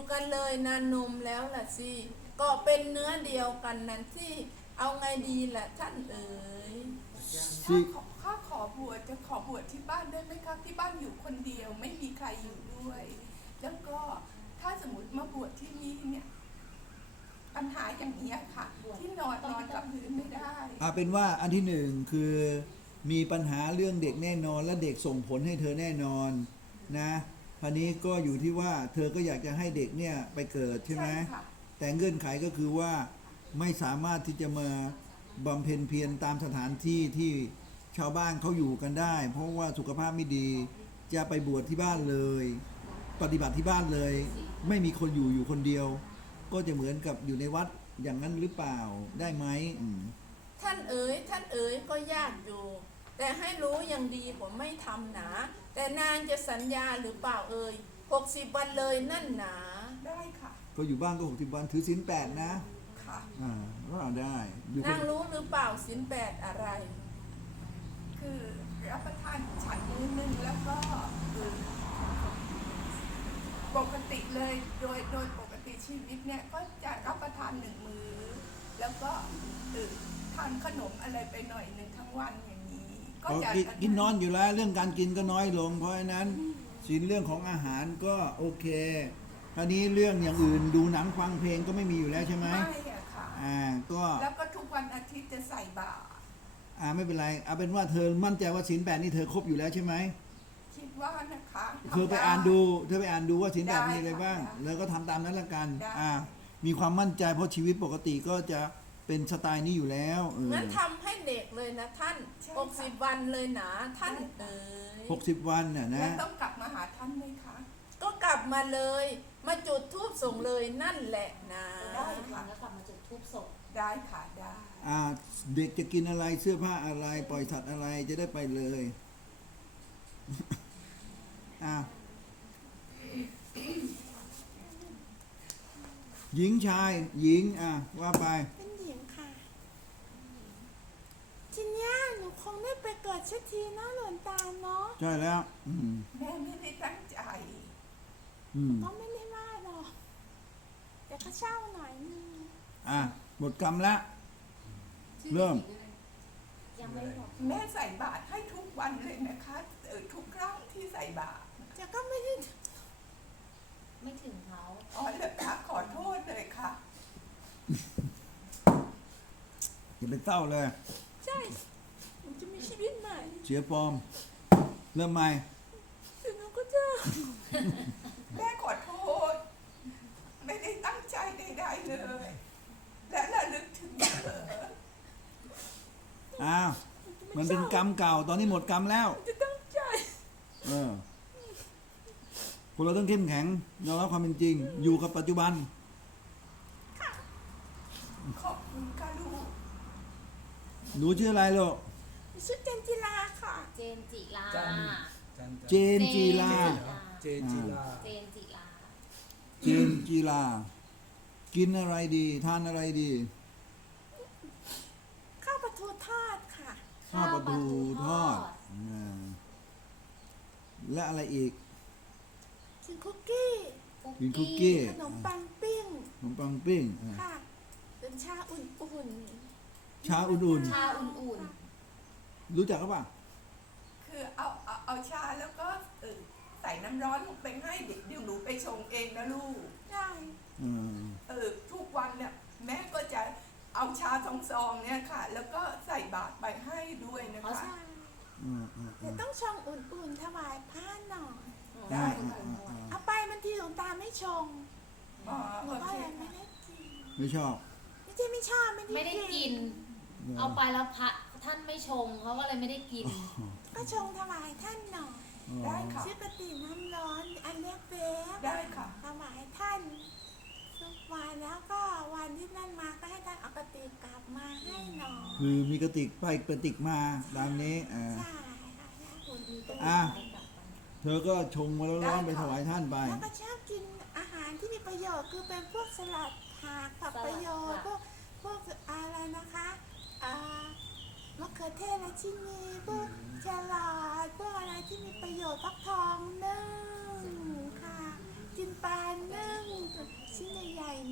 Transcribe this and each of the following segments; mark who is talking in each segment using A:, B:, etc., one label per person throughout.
A: กันเลยนานนมแล้วล่ะสิก็เป็นเนื้อเดียวกันนั่นสิเอาไงดีล่ะท่านเอ๋ย
B: ถ้าขอบวชจะขอบวชที่บ้านได้ไหมคะที่บ้านอยู่คนเดียวไม่มีใครอยู่ด้วย แล้วก็ถ้าสมมติมาบวชที่นี่เนี่ยปัญหาอย่างนี้ค่ะที่นอนกับพื้นไม่ได้
C: เป็นว่าอันที่หนึ่งคือมีปัญหาเรื่องเด็กแน่นอนและเด็กส่งผลให้เธอแน่นอนนะคราวนี้ก็อยู่ที่ว่าเธอก็อยากจะให้เด็กเนี่ยไปเกิดใช่ไหมแต่เงื่อนไขก็คือว่าไม่สามารถที่จะมาบำเพ็ญเพียรตามสถานที่ที่ชาวบ้านเขาอยู่กันได้เพราะว่าสุขภาพไม่ดีจะไปบวชที่บ้านเลยปฏิบัติที่บ้านเลยไม่มีคนอยู่คนเดียวก็จะเหมือนกับอยู่ในวัดอย่างนั้นหรือเปล่าได้ไหม
A: ท่านเอ๋ยก็ยากอยู่แต่ให้รู้อย่างดีผมไม่ทำหนาแต่นางจะสัญญาหรือเปล่าเอ๋ย60 วันเลยนั่นหนา
B: ได้ค่ะ
C: ก็อยู่บ้านก็60 วันถือศีล8นะ
B: ค่ะ
C: ก็ได้
A: นางรู้หรือเปล่าศีล8อะไร
B: คือรับประทานฉันมื้อนึงแล้วก็ปกติเลยโดยปกติชีวิตเนี่ยก็จะรับประทาน1 มื้อแล้วก็ทานขนมอะไรไปหน่อยนึงทั้งวันอย่างนี้ก็จะ
C: กินนอนอยู่แล้วเรื่องการกินก็น้อยลงเพราะฉะนั้นศีลเรื่องของอาหารก็โอเคคราวนี้เรื่องอย่างอื่นดูหนังฟังเพลงก็ไม่มีอยู่แล้วใช่ไหม
B: ไม่อะค่ะ
C: ก็
B: แล้วก็ทุกวันอาทิตย์จะใส่บาตร
C: ไม่เป็นไรเอาเป็นว่าเธอมั่นใจว่าศีล8นี่เธอครบอยู่แล้วใช่ไหม
B: คิดว่านะคะ
C: เธอไปอ่านดูว่าศีล8มีอะไรบ้างแล้วก็ทำตามนั้นละกันมีความมั่นใจเพราะชีวิตปกติก็จะเป็นสไตล์นี้อยู่แล้ว
A: งั้นทำให้เด็กเลยนะท่าน60 วันเลยนะท่านเอ๋ย
C: 60 วันน่ะนะ
B: ต้องกลับมาหาท่านไหมคะ
A: ก็กลับมาเลยมาจุดธูปส่งเลยนั่นแหละนะ
B: ได้ค่ะ
D: แล้วกลับมาจุดธูปส่ง
B: ได้ค่ะได้
C: เด็กจะกินอะไรเสื้อผ้าอะไรปล่อยสัตว์อะไรจะได้ไปเลยหญิงชายหญิงว่าไป
E: เป็นหญิงค่ะทีเนี้ยหนูคงได้ไปเกิดชัทีเนาะหลวงตาเนาะ
C: ใช่แล้ว
B: แม่ไม่ได้ตั้งใจ
E: ก็ไม่ได้ว่าหรอกแต่ก็เช่าหน่อยนึง
C: หมดกรรมละเริ่ม
D: ยังไม่หมด
B: แม่ใส่บาตรให้ทุกวันเลยนะคะทุกครั้งที่ใส่บาตร
E: แต่ก็ไม่ได้
D: ไม่ถึงเขา
B: เหรอคะขอโทษเลยค่ะ
C: อย่าไปเศร้าเลย
E: ใช่ผมจะมีชีวิตใหม่
C: เสียฟอร์มเริ่มใหม่
E: ถึงหนูก็จะ
B: แม่ขอโทษไม่ได้ตั้งใจใดๆเลยและระลึกถึงเธอ
C: มันเป็นกรรมเก่าตอนนี้หมดกรรมแล้ว
E: จะตั้งใจ
C: คนเราต้องเข้มแข็งยอมรับความเป็นจริงอยู่กับปัจจุบัน
B: ขอบคุณค่ะลูก
C: หนูชื่ออะไรลูก
E: ชื่อเจนจิลาค่ะ
D: เจนจิลา
C: เจนจิลากินอะไรดีทานอะไรดี
E: ข้าวปลาทูทอดค่ะ
C: ข้าวปลาทูทอดและอะไรอีก
E: กินคุกกี้ขนมปังปิ้งค่ะเป็นชาอุ่น
C: ๆชาอุ่นรู้จักหรือเปล่า
B: คือเอาชาแล้วก็ใส่น้ำร้อนลงไปให้เดี๋ยวหนูไปชงเองนะลูก
E: ได้
B: ทุกวันเนี่ยแม่ก็จะเอาชา2 ซองเนี่ยค่ะแล้วก็ใส่บาตรไปให้ด้วยนะคะ
E: แต่ต้องชงอุ่นๆถวายพระหน่อย
B: ได้
E: เอาไปบางทีหลวงตาไม่ชงหนูก็เลยไม่ได้กิน
C: ไม่ชอบ
E: ไม่ชอบ
D: ไม่ได้กินเอาไปแล้วพระท่านไม่ชงเขาก็เลยไม่ได้กิน
E: ก็ชงถวายท่านหน่อย
B: ได้ค่ะ
E: ซื้อปฏิน้ำร้อนอันเล็ก
B: ได้ค่ะ
E: ถวายท่านทุกวันแล้วก็วันที่นั่นมาก็ให้ท่านเอากระติกกลับมาให้หน่อย
C: คือมีกระติกไปกระติกมาตามนี้
E: ใช่
C: เธอก็ชงมาแล้วร้อนไปถวายท่านไป
E: แล้วก็ชอบกินอาหารที่มีประโยชน์คือเป็นพวกสลัดผักผักประโยชน์พวกอะไรนะคะมะเขือเทศและชินีพวกแครอทพวกอะไรที่มีประโยชน์ฟักทองนึ่งค่ะกินปลานึ่ง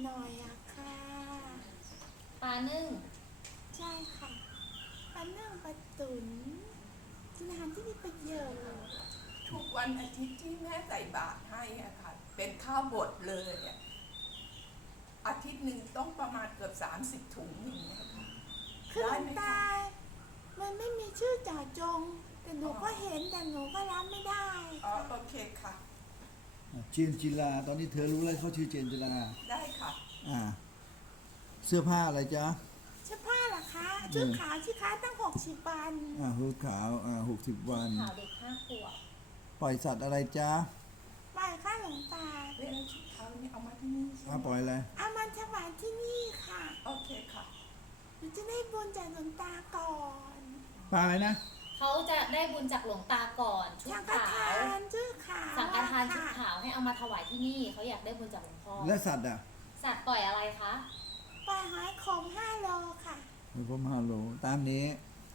E: หน่อยอะค่ะ
D: ปลานึ่ง
E: ใช่ค่ะปลาเนื่องปลาตุ๋นกินอาหารที่มีประโยชน์
B: ทุกวันอาทิตย์ที่แม่ใส่บาตรให้อะค่ะ เป็นข้าวบดเลยอะอาทิตย์หนึ่งต้องประมาณเกือบ30 ถุงอย่างเงี้ยค่ะ
E: คือหล
B: ได้
E: วง
B: ไหม
E: ตา
B: คะ
E: มันไม่มีชื่อเจาะจง แต่หนูก็เห็นแต่หนูก็รับไม่ได้
B: อ๋อโอเคค่ะ
C: เจนจิลาตอนนี้เธอรู้แล้วเขาชื่อเจนจิลา
B: ได้ค่ะ
C: เสื้อผ้าอะไรจ๊ะ
E: เสื้อผ้าเหรอคะชุดขาวที่ค้าตั้ง60 วัน
C: หูขาว60 วัน
D: ข่าวเด็ก5 ขวบ
C: ปล่อยสัตว์อะไรจ๊ะ
E: ไปค่ะหลวงตา
B: เรื่องชุดเขาเนี่ยเอามาที่นี่ใช่ไหม
C: ปล่อยอะไร
E: เอามันถวายที่นี่ค่ะ
B: โอเคค่ะ
E: หนูจะได้บุญจากหลวงตาก่อน
C: ปลาอะไรนะ
D: เขาจะได้บุญจากหลวงตาก่อนชุด
E: สังฆ
D: ขาว
E: ทานชื่อขาว
D: สังฆทานชุด
E: ค่ะ
D: ขาวให้เอามาถวายที่นี่เขาอยากได้บุญจากหลวงพ่อ
C: และสัตว์อ่ะ
D: สัตว์ปล่อยอะไรคะ
E: ปล่อยหอยขม5 โลค่ะ
C: ผม5 โลตามนี้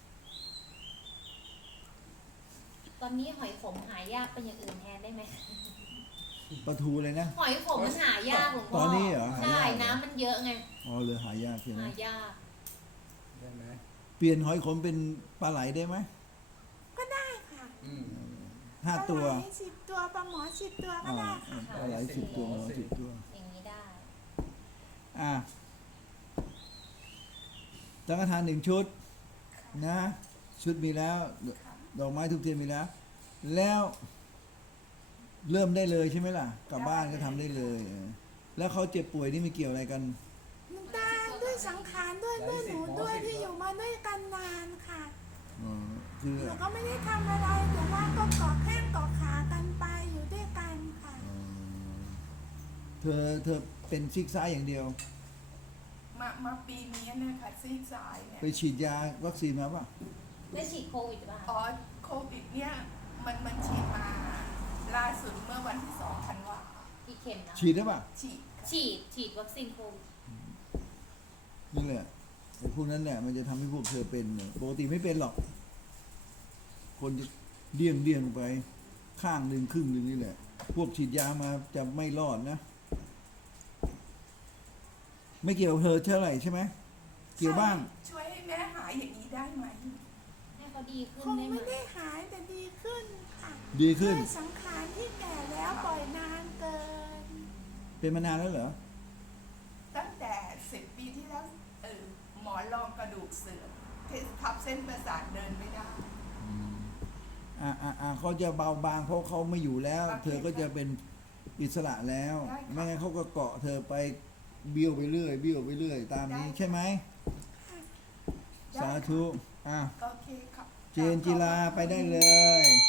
D: ตอนนี้หอยขมหายากเป็นอย่างอื่นแทนได้ไหม
C: ปลาทูเลยนะ
D: หอยขมมันหายากหลวงพ่อ
C: ตอนนี้เหรอหายาก
D: ใช่น้ำมันเยอะไง
C: อ๋อเหลือหายากใช่ไหม
D: หายาก
F: ได้ไหม
C: เปลี่ยนหอยขมเป็นปลาไหลได้ไหม
E: ก็ได้ค่ะ
C: 5 ตัว
E: ปลาไหล10 ตัวปลาหมอ10 ตัวก็ได้ค่ะ
C: ปลาไหล10 ตัวหมอ10 ตัว
D: อย่างนี้ได้
C: สังฆทาน1 ชุดนะ ชุดมีแล้ว ดอกไม้ทุกเทียนมีแล้ว แล้วเริ่มได้เลยใช่ไหมล่ะกลับบ้านก็ทำได้เลยแล้วเขาเจ็บป่วยนี่ไม่เกี่ยวอะไรกัน
E: หลวงตาด้วยสังขารด้วยหนูด้วยที่อยู่มาด้วยกันนานค่ะ
C: อ๋อคือ
E: หนูก็ไม่ได้ทำอะไรแต่ว่าก็เกาะแข้งเกาะขากันไปอยู่ด้วยกันค่ะ
C: เธอเป็นซีกซ้ายอย่างเดียว
B: มาปีนี้นะคะซีกซ้ายเนี่ย
C: ไปฉีดยาวัคซีนมาป่ะ
D: ได้ฉีดโควิดหรือเปล่า
B: อ๋อโควิดเนี่ยมันฉีดมาล่าสุดเมื่อวันที่2 ธันวา
D: กี่เข็มนะ
C: ฉีดได้ป่ะ
B: ฉีดค่ะ
D: ฉีดวัคซีนโควิด
C: นั่นแหละไอ้พวกนั้นแหละมันจะทำให้พวกเธอเป็นเนี่ยปกติไม่เป็นหรอก คนจะเลี่ยงไปข้างหนึ่งครึ่งหนึ่งนี่แหละ พวกฉีดยามาจะไม่รอดนะ ไม่เกี่ยวกับเธอเท่าไหร่ใช่ไหมเกี่ยวบ้าง
B: ช่วยให้แม่หายอย่างนี้ได้ไหม
D: ให้เขาดีขึ้น
E: คง
D: ได้ไหม
E: ไม่ได้หายแต่ดีขึ้นค่ะ
C: ดีขึ้น
E: ด้วยสังขารที่แก่แล้วปล่อยนานเกิน
C: เป็นมานานแล้วเหรอ
B: ตั้งแต่10 ปีที่แล้วหมอนรองกระดูกเสื่อมทับเส้นประสาทเดินไม่ได้
C: เขาจะเบาบางเพราะเขาไม่อยู่แล้ว
B: โอเค
C: เธอก็จะเป็นอิสระแล้ว
B: ได้ค่ะ
C: ไม่งั้นเขาก็เกาะเธอไปเบี้ยวไปเรื่อยตามนี้
B: ได้
C: ใช่ไหม
B: ได้
C: สาธุ
B: โอเคครับ
C: เจนจิลาไปได้เลย
B: ค